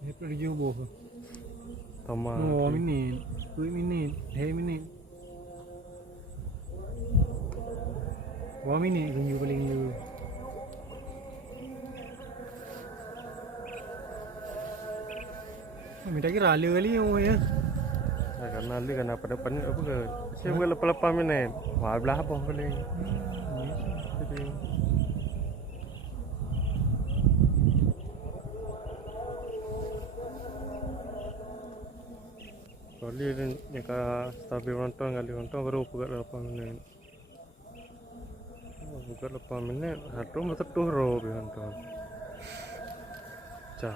Ini perlu jumbo. Tama. Oh, minit. 2 minit. 3 minit. 2 minit kung yung paling yung. Minta kira lừa kali yung ya. Karena ali kan apa depan apa ke? Saya bukan lepas-lepas minit. Wah, belah apa paling. Jadi kali ni jika stabil nonton kali nonton baru buka 8 minit. Buka 8 minit, satu betul roh nonton.